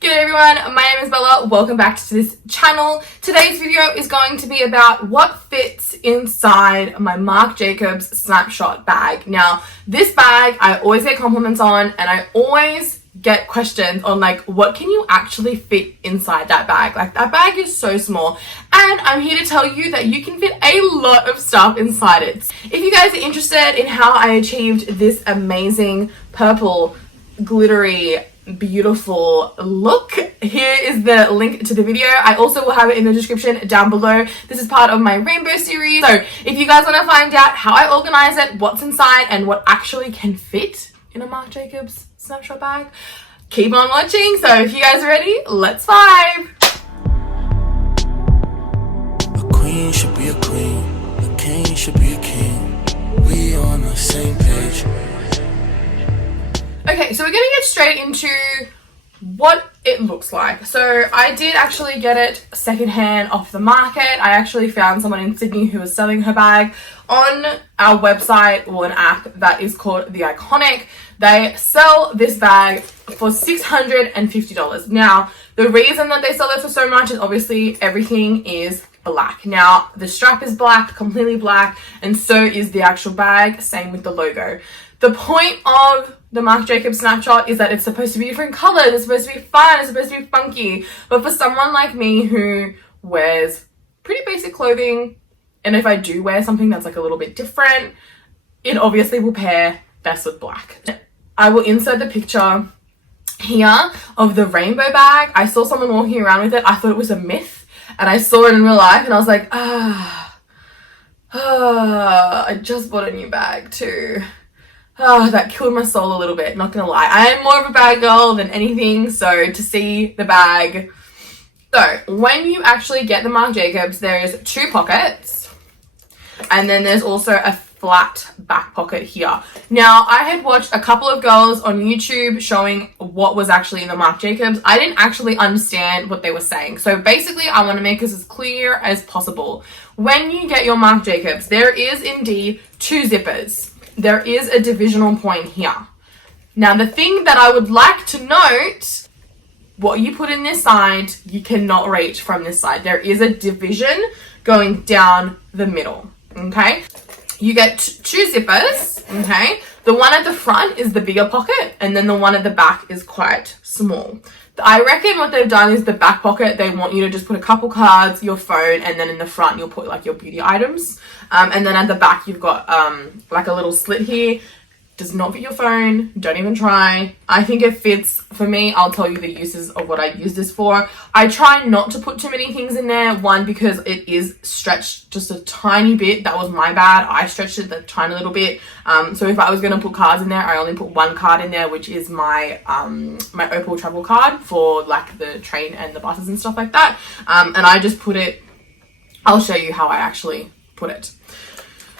G'day everyone, my name is Bella, welcome back to this channel. Today's video is going to be about what fits inside my Marc Jacobs Snapshot bag. Now, this bag I always get compliments on, and I always get questions on like, what can you actually fit inside that bag? Like, that bag is so small, and I'm here to tell you that you can fit a lot of stuff inside it. If you guys are interested in how I achieved this amazing purple glittery beautiful look, here is the link to the video. I also will have it in the description down below. This is part of my rainbow series, so if you guys want to find out how I organize it, what's inside, and what actually can fit in a Marc Jacobs Snapshot bag, keep on watching. So if you guys are ready, let's vibe. A queen should be a queen, a king should be a king. We on the same page. Okay, so we're gonna get straight into what it looks like. So I did actually get it secondhand off the market. I actually found someone in Sydney who was selling her bag on our website, or an app that is called The Iconic. They sell this bag for $650. Now, the reason that they sell it for so much is obviously everything is black. Now, the strap is black, completely black, and so is the actual bag, same with the logo. The point of the Marc Jacobs Snapshot is that it's supposed to be different colors, it's supposed to be fun, it's supposed to be funky. But for someone like me who wears pretty basic clothing, and if I do wear something that's like a little bit different, it obviously will pair best with black. I will insert the picture here of the rainbow bag. I saw someone walking around with it. I thought it was a myth, and I saw it in real life and I was like, I just bought a new bag too. That killed my soul a little bit, not gonna lie. I am more of a bag girl than anything, so to see the bag. So, when you actually get the Marc Jacobs, there's two pockets, and then there's also a flat back pocket here. Now, I had watched a couple of girls on YouTube showing what was actually in the Marc Jacobs. I didn't actually understand what they were saying. So basically, I want to make this as clear as possible. When you get your Marc Jacobs, there is indeed two zippers. There is a divisional point here. Now, the thing that I would like to note, what you put in this side, you cannot reach from this side. There is a division going down the middle, okay? You get two zippers, okay? The one at the front is the bigger pocket, and then the one at the back is quite small. I reckon what they've done is the back pocket, they want you to just put a couple cards, your phone, and then in the front you'll put like your beauty items. And then at the back you've got like a little slit here. Does not fit your phone, don't even try. I think it fits. For me, I'll tell you the uses of what I use this for. I try not to put too many things in there. One, because it is stretched just a tiny bit. That was my bad. I stretched it a tiny little bit. So if I was gonna put cards in there, I only put one card in there, which is my my Opal travel card for like the train and the buses and stuff like that. And I just put it, I'll show you how I actually put it.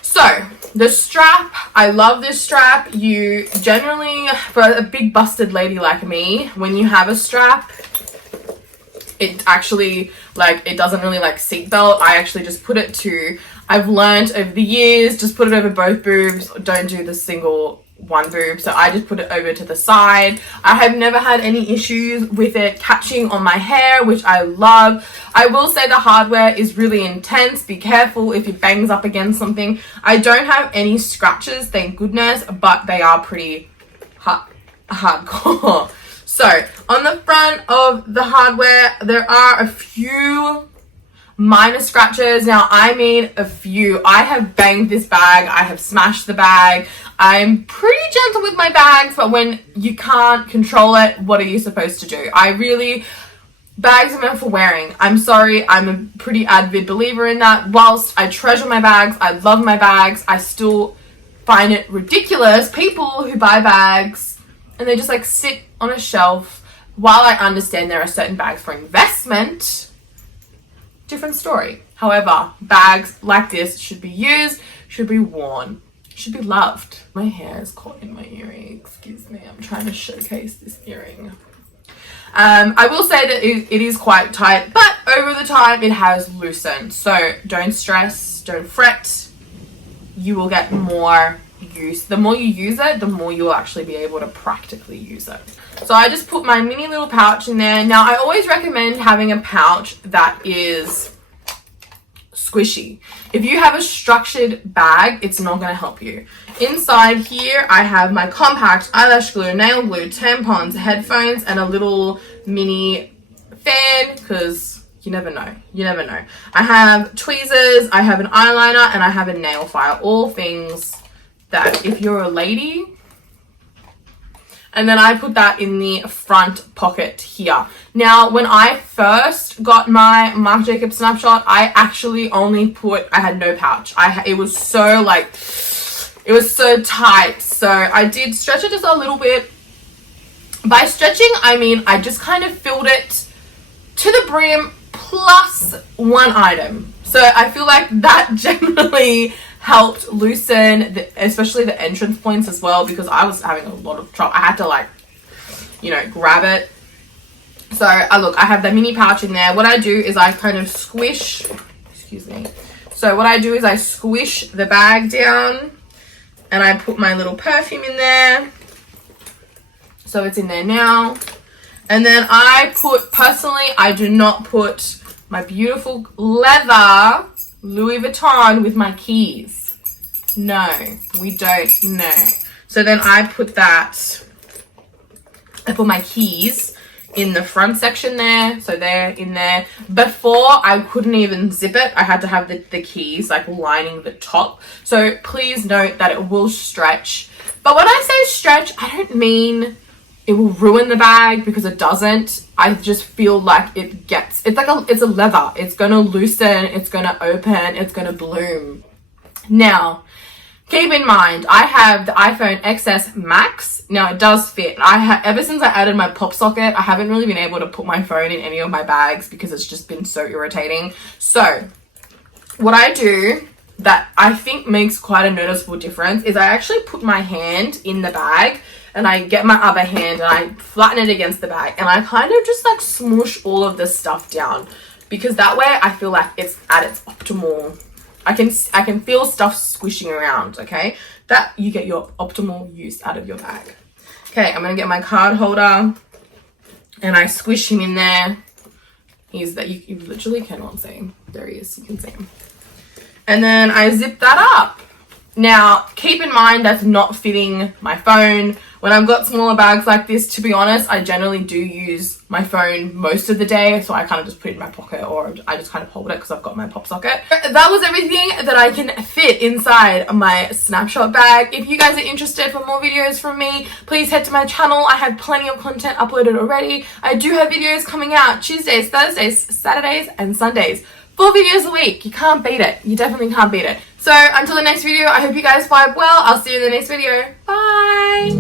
So, the strap, I love this strap. You generally, for a big busted lady like me, when you have a strap, it actually, like, it doesn't really like seatbelt. I actually just put it to, I've learned over the years, just put it over both boobs. Don't do the single one boob. So I just put it over to the side. I have never had any issues with it catching on my hair, which I love. I will say the hardware is really intense. Be careful if it bangs up against something. I don't have any scratches, thank goodness, but they are pretty hardcore. So on the front of the hardware, there are a few minor scratches. Now, I mean a few. I have banged this bag. I have smashed the bag. I'm pretty gentle with my bags, but when you can't control it, what are you supposed to do? Bags are meant for wearing. I'm sorry, I'm a pretty avid believer in that. Whilst I treasure my bags, I love my bags, I still find it ridiculous people who buy bags and they just like sit on a shelf. While I understand there are certain bags for investment, different story. However, bags like this should be used, should be worn, should be loved. My hair is caught in my earring. Excuse me, I'm trying to showcase this earring. I will say that it is quite tight, but over the time it has loosened. So don't stress, don't fret. You will get more use. The more you use it, the more you'll actually be able to practically use it. So I just put my mini little pouch in there. Now, I always recommend having a pouch that is squishy. If you have a structured bag, it's not going to help you. Inside here, I have my compact eyelash glue, nail glue, tampons, headphones, and a little mini fan, because you never know. You never know. I have tweezers, I have an eyeliner, and I have a nail file. All things that if you're a lady. And then I put that in the front pocket here. Now, when I first got my Marc Jacobs Snapshot, I actually only I had no pouch. It was so like, it was so tight. So I did stretch it just a little bit. By stretching, I mean, I just kind of filled it to the brim plus one item. So I feel like that generally helped loosen especially the entrance points as well, because I was having a lot of trouble. I had to like, you know, grab it. So look, I have the mini pouch in there. What I do is I kind of squish, excuse me. So what I do is I squish the bag down and I put my little perfume in there. So it's in there now. And then personally, I do not put my beautiful leather Louis Vuitton with my keys. No, we don't. No. So then I put my keys in the front section there. So they're in there. Before, I couldn't even zip it. I had to have the keys like lining the top. So please note that it will stretch. But when I say stretch, I don't mean it will ruin the bag, because it doesn't. I just feel like it's a leather. It's going to loosen, it's going to open, it's going to bloom. Now, keep in mind, I have the iPhone XS Max. Now, it does fit. Ever since I added my pop socket, I haven't really been able to put my phone in any of my bags because it's just been so irritating. So, what I do that I think makes quite a noticeable difference is I actually put my hand in the bag, and I get my other hand and I flatten it against the bag, and I kind of just like smoosh all of this stuff down, because that way I feel like it's at its optimal. I can feel stuff squishing around, okay? That you get your optimal use out of your bag. Okay, I'm gonna get my card holder and I squish him in there. You literally cannot see him. There he is, you can see him. And then I zip that up. Now, keep in mind that's not fitting my phone. When I've got smaller bags like this, to be honest, I generally do use my phone most of the day. So I kind of just put it in my pocket, or I just kind of hold it because I've got my pop socket. That was everything that I can fit inside my Snapshot bag. If you guys are interested for more videos from me, please head to my channel. I have plenty of content uploaded already. I do have videos coming out Tuesdays, Thursdays, Saturdays, and Sundays. 4 videos a week. You can't beat it. You definitely can't beat it. So until the next video, I hope you guys vibe well. I'll see you in the next video. Bye.